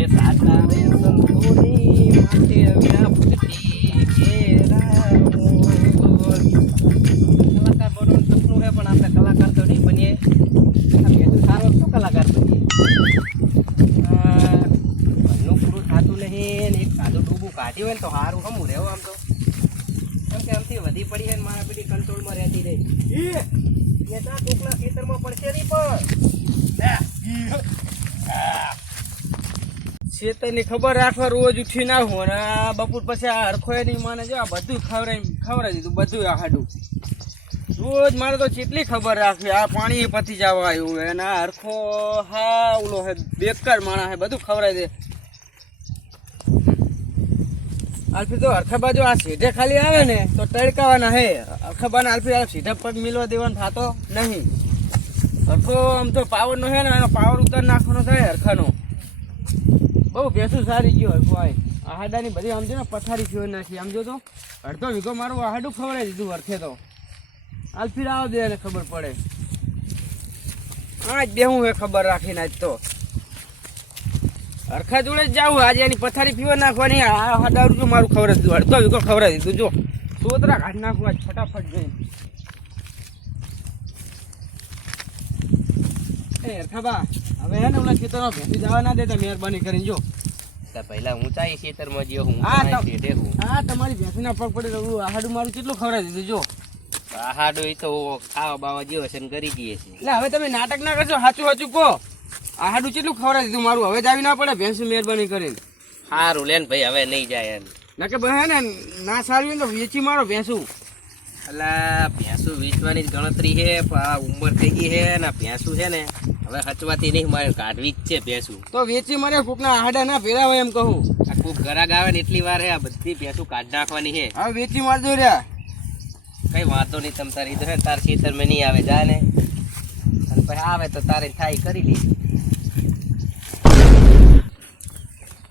એ સાતા રે સંતોની માથે અવ્યા ફૂટતી કેરા બોલ. કલાકાર બનવાનું સપનું છે, પણ આપણે કલાકાર તો નહીં બનીએ. આ ભેજું સારો શું કલાકાર બનીએ? ઘરનું પૂરું થતું નહીં ને એક સાદું ડૂબું કાઢ્યું હોય ને તો સારું હમું રહેવું આમ તો. કેમ કે આમથી વધી પડી છે ને મારા પેલી કંટ્રોલમાં રહેતી રહી. એ ત્યાં ટૂંકના ખેતરમાં પડશે નહીં પણ ખેતરની ખબર રાખવા રોજ ઉઠી ના હોય ને આ બપોર પછી આ હરખોય નહીં માને જો આ બધું ખવડાવી દીધું બધું આ હાડું. રોજ મારે તો કેટલી ખબર રાખવી. આ પાણી પતી જવા આવ્યું અને આ હરખો હા ઓલો હે બેકાર માણસ હે બધું ખવડાવી દે. આલ્ફી તો હરખા બાજુ આ સીધે ખાલી આવે ને તો તડકાવાના હે. હરખા બાને આલ્ફી સીધા પગ મિલવા દેવાનો થતો નહીં. હરખો આમ તો પાવરનો છે ને એનો પાવર ઉતાર નાખવાનો થાય હરખાનો. બહુ ભેંસું સારી ગયો હરખો આ હાડાની બધી આમ જો ને પથારી થયો નાખી. આમ જો તો અડધો વીઘો મારું આ હાડું ખવડાવી દીધું હરખે તો. આલ્ફી આવો દે એને ખબર પડે. આજ દેવું હે ખબર રાખીને આજ તો હરખા જોડે જ જાવું. આજે એની પથારી પીવા નાખવાની. આ હાડારું જો મારું ખવડાવી દીધું અડધો વીઘો ખવડાવી દીધું. જો સોતરા કાઢી નાખવું આજ ફટાફટ જઈને. એ હરખાબા હવે હે ને ઓલા ખેતરમાં ભેંસી જવા ના દેતા મહેરબાની કરીને. જો પહેલા ઊંચાઈ ખેતરમાં ગયો હું હા તમારી ભેંસીના પગ પડે તો આહાડું મારું કેટલું ખવડાવી દીધું. જો આહાડો એ તો ખાવા બાવા જેવો છે ને કરી દઈએ છે. એટલે હવે તમે નાટક ના કરશો. સાચું સાચું કહો. આહાડું કેટલું ખવડાવી દીધું મારું. હવે જ આવી ના પડે ભેંસું મહેરબાની કરીને. સારું લે ને ભાઈ હવે નહીં જાય એમ. ના કે ભાઈ હે ને ના સારું હોય ને તો વેચી મારો ભેંસું. એટલે ભેંસું વેચવાની જ ગણતરી છે પણ આ ઉંમર થઈ ગઈ છે ને ભેંસું છે ને હવે હચવાતી નહીં. મારે કાઢવી જ છે ભેંસું. તો વેચી મારે કોકના આહાડા ના ભેરા હોય એમ કહું. આ ખૂબ ગરાગ આવે ને એટલી વાર આ બધી ભેંસું કાઢ નાખવાની છે. હવે વેચી મારજો રહ્યા. કઈ વાંધો નહીં. તમ તારી તો તાર ખેતરમાં નહીં આવે જા ને અને પછી આવે તો તારે થાય કરી લી.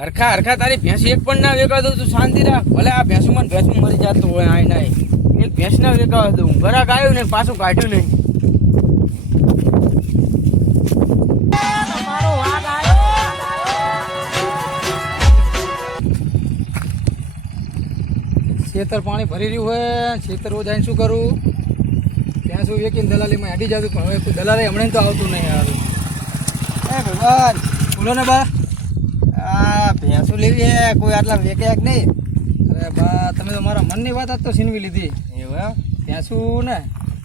હરખા હરખા તારી ભેંસ એક પણ ના વેકા દઉં તું શાંતિ રાખ. ભલે આ ભેંસું મને ભેંસું મરી જતું હોય આય નાય એક ભેંસ ના વેકા દઉં. ઘરાક આવ્યું ને પાછું કાઢ્યું નહીં. ખેતર પાણી ભરી રહ્યું હોય. ખેતર રોજ આવીને શું કરું? ત્યાં શું વેકીને દલાલીમાં હેડી જતું પણ હવે કોઈ દલાલી હમણાં તો આવતું નહીં યાર. એ ભગવાન બોલો ને બા. આ ભેંસું લેવી હે કોઈ આટલા વેકે નહીં. અરે બા તમે તો મારા મનની વાત આજ તો છીનવી લીધી. એવું એમ? ભેંસું ને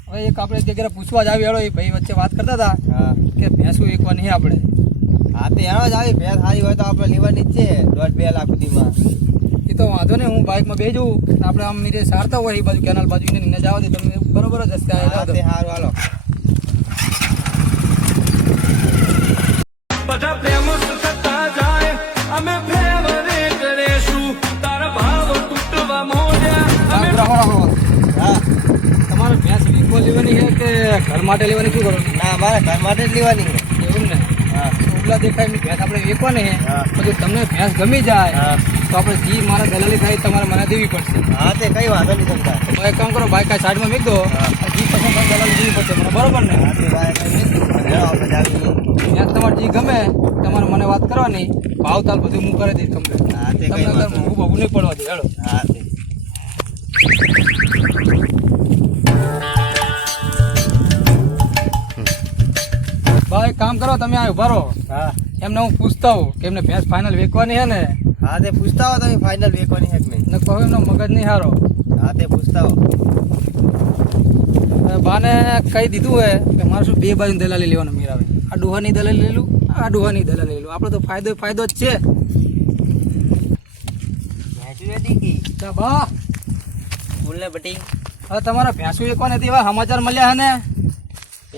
હવે એક આપણે તે ઘરે પૂછવા જ આવી હેડો. એ ભાઈ વચ્ચે વાત કરતા હતા હા કે ભેંસું વેકવાની છે આપણે. હા તો એનો જ આવી ભેંસ સારી હોય તો આપણે લેવાની જ છે 1.5-2 લાખ સુધીમાં. એ તો વાંધો નહીં. હું બાઇકમાં બેસું આપણે આમ નીચે સારતા હોય એ બાજુ કેનાલ બાજુ એને જવા દે. તમને બરોબર જ હશે. સારું હાલો. બધા પ્રેમ થતા જાય અમે ફેવરે કરીશું તારા ભાવ તૂટવા મોડ્યા. હા તમારે ભેંસ વીકો લેવાની છે કે ઘર માટે લેવાની? શું કરો? ના મારે ઘર માટે જ લેવાની છે. એવું ને? હા ઉગલા દેખાય એમની ભેંસ આપણે વેચવાની છે. હા. પછી તમને ભેંસ ગમી જાય હા તો આપણે જી મારા દલાલી થાય તમારે મને દેવી પડશે. હા તે કઈ વાંધો નહીં તમતા. તો એક કામ કરો બાઇક આ સાઈડમાં મૂકી દો. જી પસંદ થાય દલાલી દેવી પડશે મને. બરોબર ને? હા તે ભાઈ કઈ નહીં આપણે જાવી. ભેંસ તમારે જી ગમે તમારે મને વાત કરવાની. ભાવ તાલ બધું હું કરી દઈશ તમને. હા તે કઈ તમને વાંધો નહીં. મોંઘું નહીં પડવા દે. હેડો. હા તે ભાઈ કામ કરો તમે આ ઉભા રહો. હા એમને હું પૂછતા હોઉં કે એમને ભેંસ ફાઇનલ વેચવાની છે ને. હા તે પૂછતા હો તમે ફાઇનલ વેચવાની છે કે નહીં. ને કહો એમનો મગજ નહીં સારો. હા તે પૂછતા હો. બાને કહી દીધું હોય કે મારે શું બે બાજુ દલાલી લેવાનું મેર આવે. આ ડોહાની દલાલી લઈ લઉં આ ડોહાની દલાલી લઈ લઉં. આપણે તો ફાયદો જ છે. ભેંસું રેડી કી તો બા બોલ ને બટી. હવે તમારા ભેંસું વેચવાની હતી એવા સમાચાર મળ્યા હે ને?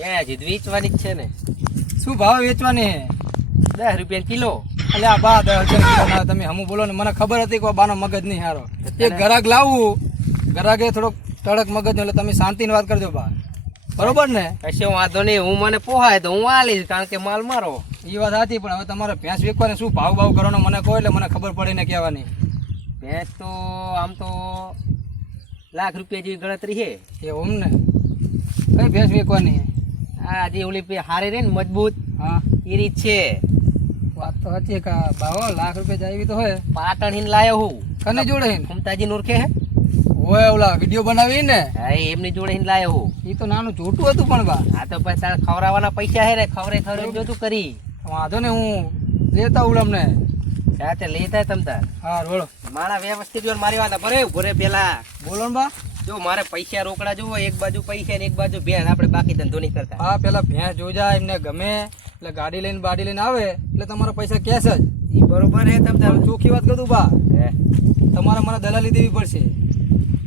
એ જીત વેચવાની જ છે ને. શું ભાવ વેચવાની હે? 10 રૂપિયા કિલો. એટલે આ બા 10,000 તમે હમું બોલો ને. મને ખબર હતી કે બાનો મગજ નહીં સારો. એક ગ્રાહક લાવવું ગ્રાહકે થોડોક તડક મગજ એટલે તમે શાંતિની વાત કરજો બા. બરોબર ને? કશો વાંધો નહીં. હું મને પોહાય તો હું આલીશ કારણ કે માલ મારો. એ વાત સાચી પણ હવે તમારે ભેંસ વેચવાની શું ભાવ કરવાનો મને કહો એટલે મને ખબર પડે ને કહેવાની. ભેંસ તો આમ તો લાખ રૂપિયા જેવી ગણતરી છે. એવું ને? કઈ ભેંસ વેચવાની? આ જે ઓલી હારે રે ને મજબૂત હા એ રીત છે. વાત તો સાચી કે ભાવો લાખ રૂપિયા જાય તો હોય પાટણ હિન લાયો હું કને જોડે હે ફૂમતાજી ઓળખે હે હોય ઓલા વિડીયો બનાવી ને હા એમની જોડે હિન લાયો હું એ તો નાનું છોટું હતું પણ બા આ તો પછી તારે ખવડાવવાના પૈસા હે ને ખવરે જોતું કરી વાંધો ને હું લેતા ઉડ અમને સાથે લેતા તમ તાર હા બોલો મારા વ્યવસ્થિત જોન મારી વાત ભરે ભરે પેલા બોલો ને બા જો મારે પૈસા રોકડા જોવો એક બાજુ પૈસા ને એક બાજુ ભેણ આપણે બાકી ધંધો નહીં કરતા હા પેલા ભેંસ જોઈ જાય એમને ગમે એટલે ગાડી લઈને બાડી લઈને આવે એટલે તમારા પૈસા કેશ જ ઈ બરોબર હે તમ તાર ચોખ્ખી વાત કરું બા હે તમારે મને દલાલી દેવી પડશે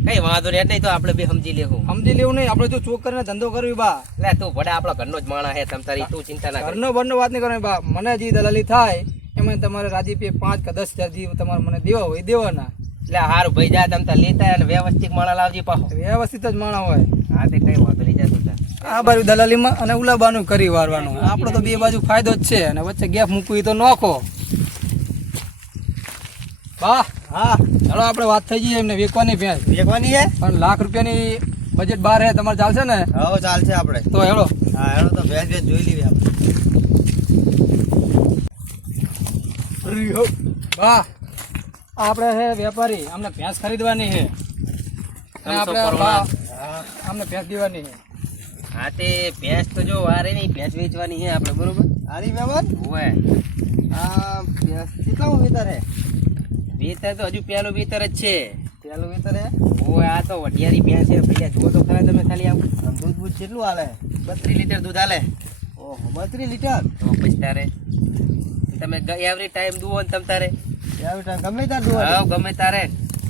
કઈ વાંધો નહીં તો આપણે બે સમજી લેવું સમજી લેવું નહીં આપણે જો ચોખ કરીને ધંધો કરવી બા લે તું ભડા આપણો ઘરનો જ માણસ હે તમ તારી તું ચિંતા ના કર ઘરનો બરનો વાત નહીં કરવાની બા મને જે દલાલી થાય એમાં તમારે રાજીપે 5 કે 10 હજાર જે તમારે મને દેવા હોય એ દેવાના એટલે હારું ભાઈ જા તમ તાર લેતા અને વ્યવસ્થિત માણા લાવજી પાહો વ્યવસ્થિત જ માણા હોય હા તે કઈ વાંધો નહીં જા તું તાર આ બાજુ દલાલીમાં અને ઉલાબાનું કરી વારવાનું આપણો તો બે બાજુ ફાયદો જ છે અને વચ્ચે ગેપ મૂકવી તો નોખો બા હા ચાલો આપણે વાત થઈ જઈએ એમને વેચવાની ભેંસ વેચવાની હે પણ લાખ રૂપિયાની બજેટ બહાર હે તમારે ચાલશે ને હવે ચાલશે આપણે તો હેડો હા હેડો તો ભેંસ જોઈ લેવી આપણે વાહ આપણે હે વેપારી અમને ભેંસ ખરીદવાની છે અને આપણે અમને ભેંસ દેવાની છે હા તે ભેંસ તો જો વારે નહીં ભેંસ વેચવાની છે આપણે બરોબર આરી મહેમાન હોય આ ભેંસ કેટલા વેતર હે વેતર તો હજુ પેલું વેતર જ છે પેલું વેતર હે હોય આ તો વઢિયારી ભેંસ છે ભૈયા જુઓ તો ખરા તમે ખાલી આવું દૂધ બૂધ કેટલું હાલે 32 લીટર દૂધ હાલે ઓહો 32 લીટર તો પછી તારે તમે એવરી ટાઈમ દુવો ને તમ તારે યાર બેટા ગમે ત્યાં દૂધ હા ગમે તારે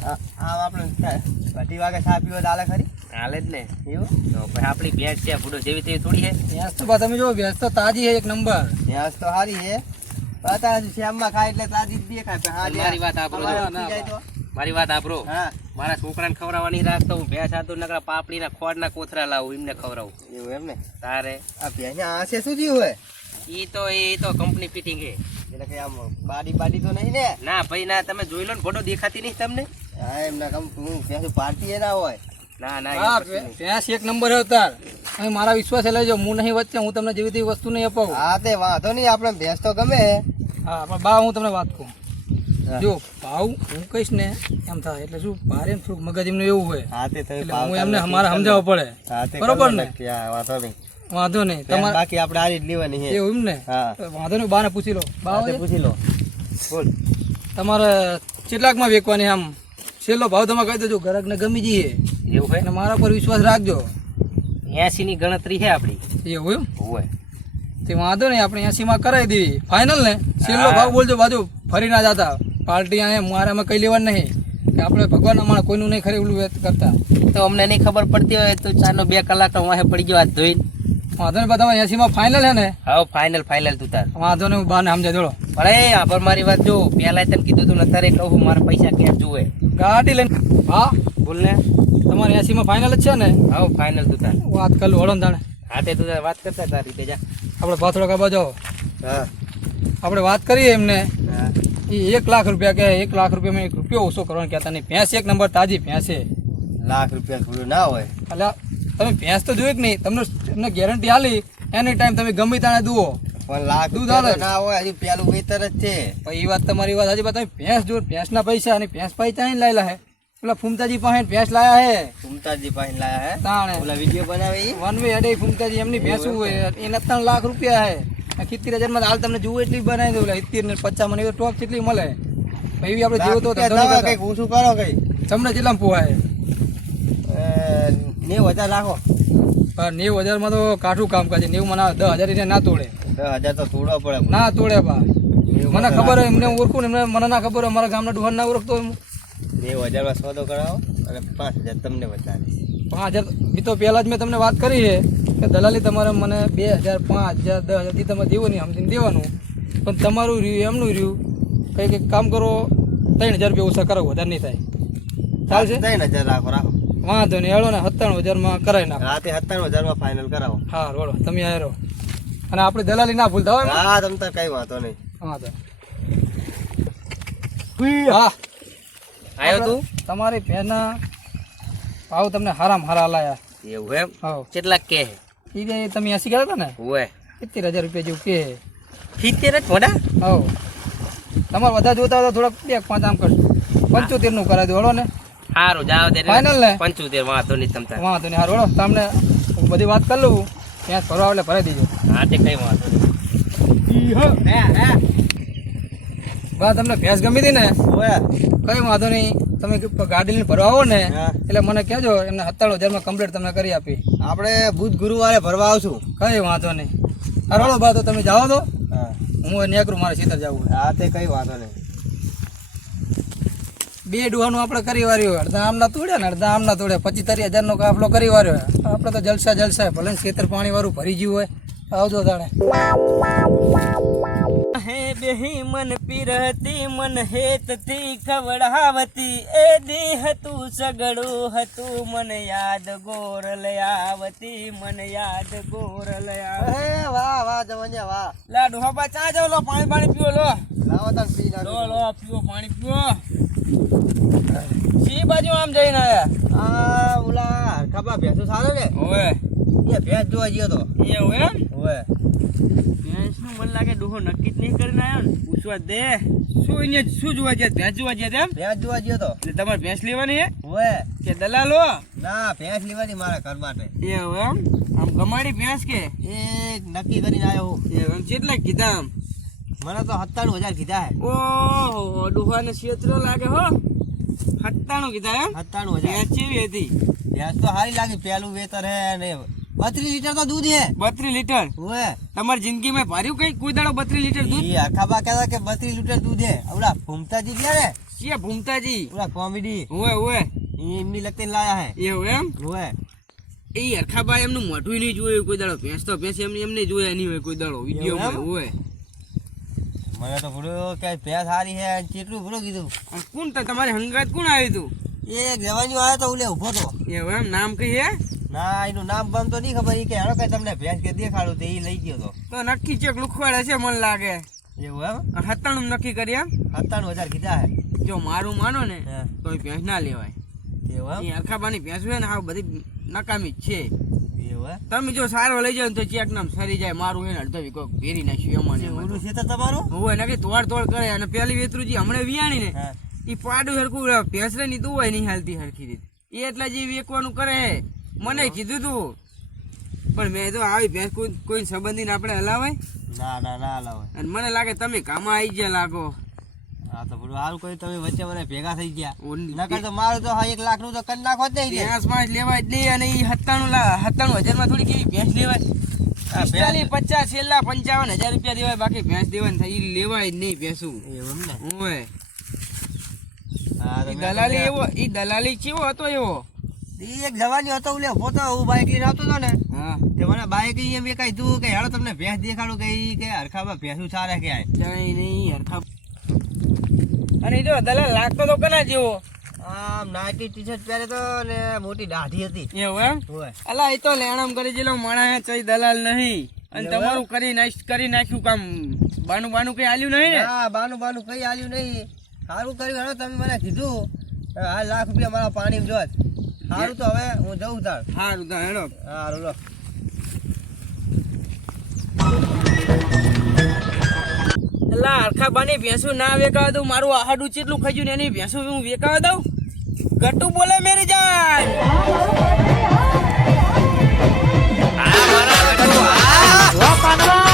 આ આપણે ઘટી વાગે ચા પીવો તો હાલે ખરી હાલે જ ને એવું તો પછી આપણી ભેંસ છે ફૂડો જેવી તેવી થોડી છે ભેંસ તો બા તમે જો ભેંસ તો તાજી છે એક નંબર ભેંસ તો સારી હે અત્યારે શ્યામમાં ખાય એટલે તાજી જ દેખાય પણ હાલી મારી વાત આપરો અમારે જાય તો મારી વાત આપરો હા મારા છોકરાને ખવડાવવાની રાખતો હું ભેંસ આતો નકરા પાપડીના ખોડના કોથરા લાવું એમને ખવડાવું એવું એમ ને તારે આ ભેંસ આ છે શું થયું હોય એ તો કંપની ફિટિંગ છે એટલે કે આમ બાડી તો નહીં ને ના ભાઈ ના તમે જોઈ લો ને ફોટો દેખાતી નહીં તમને હા એમના હું ભેંસ પાર્ટી એ ના હોય ના ના હા એવું કશું નહીં. ભેંસ એક નંબર છે તાર અહીં મારા વિશ્વાસે લેજો હું નહીં વચ્ચે હું તમને જેવી તેવી વસ્તુ નહીં અપાવું હા તે વાંધો નહીં આપણે ભેંસ તો ગમે હા પણ બા હું તમને વાત કહું હા. જો ભાવ હું કહીશ ને એમ થાય એટલે શું ભારે એમ થોડુંક મગજ એમનું એવું હોય હા તે તમે એટલે હું એમને અમારે સમજાવવા પડે હા તે બરોબર ને વાંધો નહીં વાંધો નહીં ભેંસ તમારે બાકી આપણે આરી જ લેવાની છે એવું એમ ને હા તો વાંધો નહીં બાને પૂછી લો બા હા, તે હોય? પૂછી લો બોલ તમારે કેટલાકમાં વેચવાની આમ છેલ્લો ભાવ તમે કહી દેજો ગ્રાહકને ગમી જઈએ એવું હોય અને મારા પર વિશ્વાસ રાખજો 80 ની ગણતરી છે આપણી એવું એમ હોય તે વાંધો નહીં આપણે 80માં કરાવી દેવી ફાઇનલ ને છેલ્લો ભાવ બોલજો બાજુ ફરી ના જતા પાર્ટી અહીંયા મારામાં કઈ લેવાનું નહીં કે આપણે ભગવાન અમારે કોઈનું નહીં ખરી ઓલું કરતા તો અમને નહીં ખબર પડતી હોય તો 4 નો 2 કલાક તો વાહે પડી ગયો હાથ ધોઈને વાંધો નહીં તમે 80માં ફાઇનલ હે ને હા ફાઇનલ તું તાર વાંધો નહીં હું બાને સમજાય જોડો પણ એ આભાર મારી વાત જો પેલા તને કીધું તું અત્યારે કહું મારા પૈસા ક્યાં જુએ ગાડી લઈને હા બોલ ને તમારે 80માં ફાઇનલ જ છે ને હા ફાઇનલ તું તાર વાત કરું હળો ને તાણે હા તે તું તાર વાત કરતા તાર રીતે જા આપણે ભાથડો કાબા જાઓ હા આપણે વાત કરીએ એમને હા એ 1 લાખ રૂપિયા કહે 1 લાખ રૂપિયામાં 1 રૂપિયો ઓછો કરવાનું કહેતા નહીં ભેંસ એક નંબર તાજી ભેંસ છે લાખ રૂપિયા થોડું ના હોય એટલે તમે ભેંસ તો જોઈ કે નહીં તમને ગેરંટી આલી એની ટાઈમ તમે ગમે તાણે દુઓ પણ લાખ દૂધ રૂપિયા હાલે. તો ના હોય હજુ પેલું વેતર જ છે પણ એ વાત તમારી વાત હજી તમે ભેંસ જો ભેંસના પૈસા અને ભેંસ પૈસા અહીં લાયેલા હે પેલા ફૂમતાજી પાસે ભેંસ લાયા હે ફૂમતાજી પાસે લાયા હે તાણે ઓલા વિડીયો બનાવે ઈ વન વે અડે ફૂમતાજી એમની ભેંસું હોય એના 3 લાખ રૂપિયા હે 70,000 માં હાલ તમને જુઓ એટલી બનાવી દઉં 70 ને 50 મને ટોપ કેટલી મળે પણ એવી આપણે જેવો તો લાખ ધંધો રૂપિયા નહીં કઈક ઓછું કરો કઈ કરતા. તમને કેટલામાં પોહાય 90,000 રાખો પણ 90,000 માં તો કાઠું કામ કરે 90 માં 10,000 એને ના તોડે 10,000 તો થોડો પડે ના તોડે બા મને 90,000 ખબર હોય એમને હું ઓળખું ને એમને મને ના ખબર હોય અમારા ગામના ડુહર ના ઓળખતો હોય હું 90,000 માં સોદો કરાવો અને 5,000 તમને વધારે 5,000 બી તો પહેલા જ મેં તમને વાત કરી છે કે દલાલી તમારે મને 2,000 5,000 10,000 થી તમે દેવો નહીં સમજીને દેવાનું પણ તમારું રહ્યું એમનું રહ્યું કંઈક કામ કરો 3,000 રૂપિયા ઓછા કરો વધારે નહીં થાય ચાલશે 3,000 રાખો વાંધો નહીં હેળો ને 97,000 માં કરાવી નાખો રાતે 57,000 માં ફાઇનલ કરાવો હા રોડો તમે આવો અને આપણે દલાલી ના ભૂલતા હોય હા તમ તાર કઈ વાંધો નહીં વાંધો હા આવ્યો તું તમારી ભેંસના ભાવ તમને હારા લાયા એવું એમ હા કેટલાક કે એ તમે 80 કહેતા હતા ને હોય 70,000 રૂપિયા જેવું કે 70 જ મોડા હા તમારે વધારે જોતા હોય તો થોડાક 2-5 આમ કરજો 75 નું કરાવી દો હળો ને સારું જાવ દે ફાઇનલ ને 75 વાંધો નહીં તમતા. વાંધો નહીં હારું હળો તમને બધી વાત કરી લઉં ત્યાં ભરવા એટલે ભરાઈ દેજો હા તે કઈ વાંધો નહીં. બા તમને ભેંસ ગમી હતી ને ઓવે કઈ વાંધો નહીં તમે ગાડી લઈને ભરવા આવો ને હા. એટલે મને કહેજો એમને 97,000 કમ્પ્લીટ તમને કરી આપી આપણે બુધ ગુરુવારે ભરવા આવશું. કઈ વાંધો નહીં હારું હળો બા તો તમે જાઓ તો હા હું નેકરું મારે સીધા જવું હા તે કઈ વાંધો નહીં. બે ડુહાનું આપણે કરી વાર્યું અડધા આમના તોડ્યા ને અડધા આમના તોડ્યા 25-30 હજારનો કાફલો કરી વાર્યો આપણે તો જલસા ભલે ને ખેતર પાણી વાળું ભરી ગયું હોય આવજો તાણે હે બેહી મન પીરતી મન હેતથી ખવડાવતી એ દી હતું સગડું હતું મન યાદ ગોરલ આવતી મન યાદ ગોરલ આવતી. વાહ વાહ જવનિયા વાહ. લા ડોહા ચા જાવ લો પાણી પીવો લો. લાવો તન પી નાખો. લો પીવો પાણી પીવો. સી બાજુ આમ જઈને આયા? આ ઓલા ખબા ભેંસો સારો ને? ઓવે. એ ભેંસ જોવા ગયો તો. એવું એમ? ઓવે. ભેંસનું મને લાગે ડોહો નક્કી જ નહીં કરીને આવ્યો ને પૂછવા દે શું અહીંયા શું જોવા ગયા ભેંસ જોવા ગયા એમ ભેંસ જોવા ગયો તો એટલે તમારે ભેંસ લેવાની હે ઓએ કે દલાલો ના ભેંસ લેવાની મારા ઘર માટે એવું એમ આમ ગમાડી ભેંસ કે એ નક્કી કરીને આવ્યો એમ કેટલા કીધા આમ મને તો 97,000 કીધા હે ઓહો ડોહાને ક્ષેત્રો લાગે હો 97 કીધા એમ 97,000 ભેંસ કેવી હતી ભેંસ તો સારી લાગી પેલું વેતર હે ને 32 લીટર તો દૂધ હે 32 લીટર ઓએ તમારી જિંદગીમાં ભર્યું કઈ કોઈ દાડો 32 લીટર દૂધ ઈ આખાબા કહેતા કે 32 લીટર દૂધ હે ઓલા ભૂમતાજી ગયા ને કે ભૂમતાજી ઓલા કોમેડી ઓએ એમની લગતે લાયા હે એવું એમ ઓએ એ અરખાબા એમનું મોઢું નહીં જોયું કોઈ દાડો ભેંસ તો ભેંસ એમને જોયા નહીં હોય કોઈ દાડો વિડિયોમાં ઓએ મને તો પૂરો કે ભેંસ સારી હે કેટલું પૂરો કીધું કોણ તો તમારે હંગાત કોણ આવ્યું તું એક જવાનીઓ આવ્યો તો ઓલે ઊભો તો એવું એમ નામ કઈ હે ના એનું નામ બમ તો નહીં ખબર ઈ કે હાલો કઈ તમને ભેંસ કે દેખાડું તો ઈ લઈ ગયો તો નક્કી ચેક લુખવાડે છે મને લાગે એવું એમ 97 નક્કી કરી એમ 97,000 કીધા હે જો મારું માનો ને તો ભેંસ ના લેવાય એવું એમ અરખાબાની ભેંસ હોય ને આ બધી નકામી જ છે એવું તમે જો સારો લઈ જાવ તો ચેક નામ સરી જાય મારું એને અડધો વીઘો ભેરી નાખ્યું એમાં ઓલું છે તમારું હોય ને કે તોડ કરે અને પેલી વેતરુજી હમણે વિયાણી ને ઈ પાડું હરખું ભેંસરે ની દુવાય નહીં હાલતી હરખી રીતે એ એટલા જે વેકવાનું કરે મને કીધું તું પણ મેં તો આવી ભેંસ કોઈ સંબંધીને આપણે હલાવાય ના હલાવાય અને મને લાગે તમે કામમાં આવી ગયા લાગો હા તો સારું કોઈ તમે વચ્ચે મને ભેગા થઈ ગયા નકર તો મારું તો 1 લાખ નું તો કરી નાખો જ નહીં ભેંસ માં લેવાય જ નહીં અને ઈ 97,000 માં થોડી કેવી ભેંસ લેવાય 50 છેલ્લા 55,000 રૂપિયા દેવાય બાકી ભેંસ દેવાની થાય ઈ લેવાય જ નહીં ભેંસું એવું ને ઓય ઈ દલાલી કેવો હતો એવો એક જવાની હતો ઉલે ઉભો તો હું બાઈક લઈને આવતો હતો ને તે મને બાઈક અહીંયા મેં કીધું કે હેડો તમને ભેંસ દેખાડું કે હરખામાં ભેંસું સારા કે આય નહીં હરખા અને જો દલાલ લાગતો તો કના જેવો આમ નાઇટી ટી-શર્ટ પહેરે તો ને મોટી દાઢી હતી એવું એમ અલા એ તો લેણામ કરી જેલો માણા ચઈ દલાલ નહીં અને તમારું કરી નાખ્યું કામ બાનું કઈ આલ્યું નહીં ને હા બાનું કઈ આલ્યું નહીં સારું કર્યું હેડો તમે મને કીધું 1 લાખ રૂપિયા મારા પાણી જોત સારું તો હવે હું જઉં તાર સારું તો હેડો સારું લો એલા હરખા બાની ભેંસું ના વેકાવા દઉં મારું આહાડું ચેટલું ખજ્યું ને એની ભેંસું હું વેકાવા દઉં ગટ્ટુ બોલે મેરી જાન આ મારા ગટ્ટુ આ